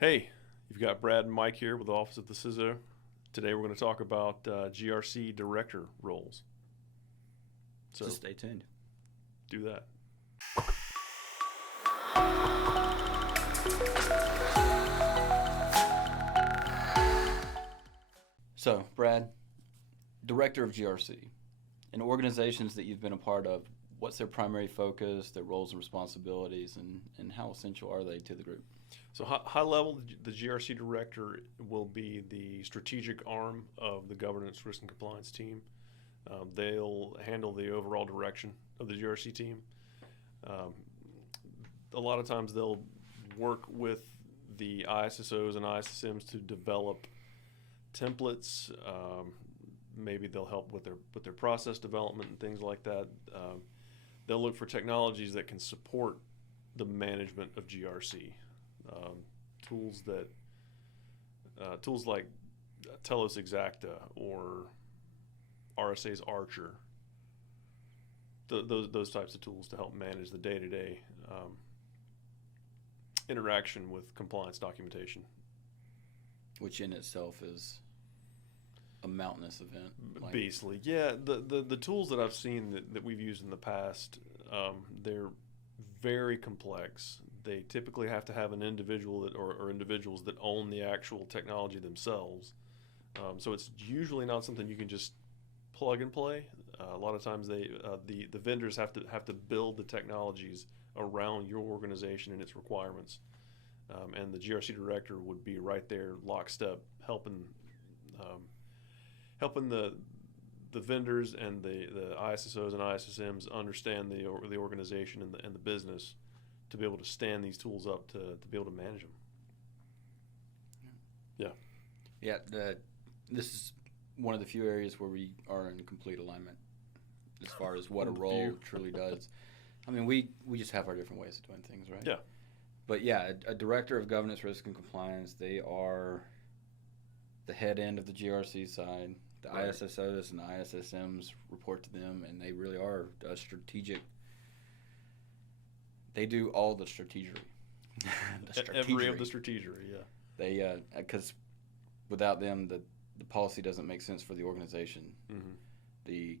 Hey, you've got Brad and Mike here with the Office of the CISO. Today we're going to talk about GRC director roles. So stay tuned. Do that. So, Brad, director of GRC. In organizations that you've been a part of, what's their primary focus, their roles and responsibilities, and how essential are they to the group? So high level, the GRC director will be the strategic arm of the governance, risk, and compliance team. They'll handle the overall direction of the GRC team. A lot of times they'll work with the ISSOs and ISSMs to develop templates. Maybe they'll help with their process development and things like that. They'll look for technologies that can support the management of GRC. Tools like Telos Exacta or RSA's Archer. Those types of tools to help manage the day-to-day interaction with compliance documentation. Which in itself is a mountainous event. Beastly. Yeah, the tools that I've seen that we've used in the past, they're very complex. They typically have to have an individual or individuals that own the actual technology themselves. So it's usually not something you can just plug and play. A lot of times the vendors have to build the technologies around your organization and its requirements. And the GRC director would be right there, lockstep, helping the vendors and the ISSOs and ISSMs understand the organization and the business to be able to stand these tools up to be able to manage them. Yeah. This is one of the few areas where we are in complete alignment as far as what a role truly does. I mean, we just have our different ways of doing things, right? Yeah. But yeah, a director of governance, risk, and compliance, they are the head end of the GRC side. The Right. ISSOs and the ISSMs report to them, and they really are a strategic. They do all the strategery. Every of the strategery, yeah. They, because without them, the policy doesn't make sense for the organization. Mm-hmm. The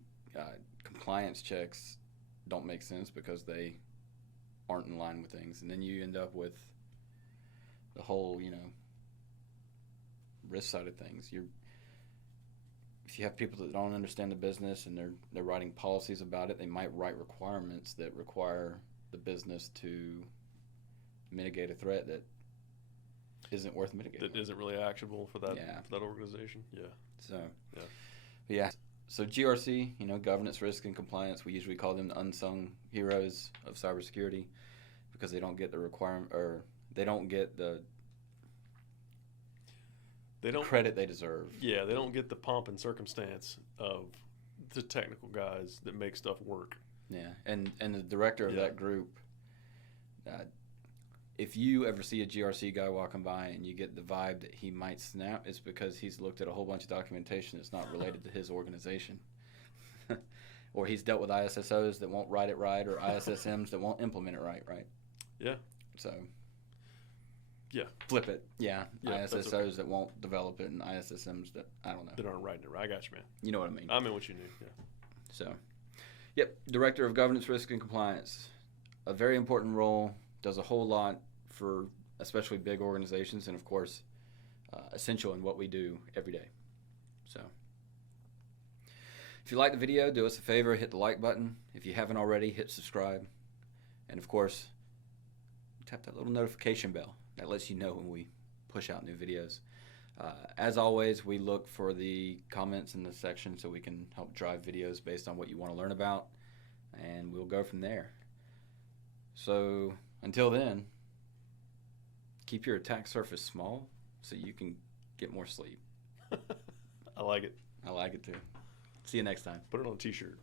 compliance checks don't make sense because they aren't in line with things, and then you end up with the whole, risk side of things. If you have people that don't understand the business and they're writing policies about it, they might write requirements that require the business to mitigate a threat that isn't worth mitigating. That isn't really actionable for that Yeah. for that organization. Yeah. So, Yeah. yeah. So GRC, governance, risk, and compliance, we usually call them the unsung heroes of cybersecurity because they don't get the requirement, or they don't get the credit they deserve. Yeah, they don't get the pomp and circumstance of the technical guys that make stuff work. Yeah, and the director of Yeah. that group, if you ever see a GRC guy walking by and you get the vibe that he might snap, it's because he's looked at a whole bunch of documentation that's not related to his organization. Or he's dealt with ISSOs that won't write it right, or ISSMs that won't implement it right. Yeah. So, Yeah. flip it. Yeah, Yeah, that's ISSOs okay. that won't develop it, and ISSMs that, I don't know. That aren't writing it right. I got you, man. You know what I mean. I mean what you knew. Yeah. So, yep, Director of Governance, Risk, and Compliance. A very important role, does a whole lot for especially big organizations, and of course, essential in what we do every day. So, if you like the video, do us a favor, hit the like button. If you haven't already, hit subscribe. And of course, tap that little notification bell. That lets you know when we push out new videos. As always, we look for the comments in the section so we can help drive videos based on what you want to learn about, and we'll go from there. So until then, keep your attack surface small so you can get more sleep. I like it. I like it too. See you next time. Put it on a t-shirt.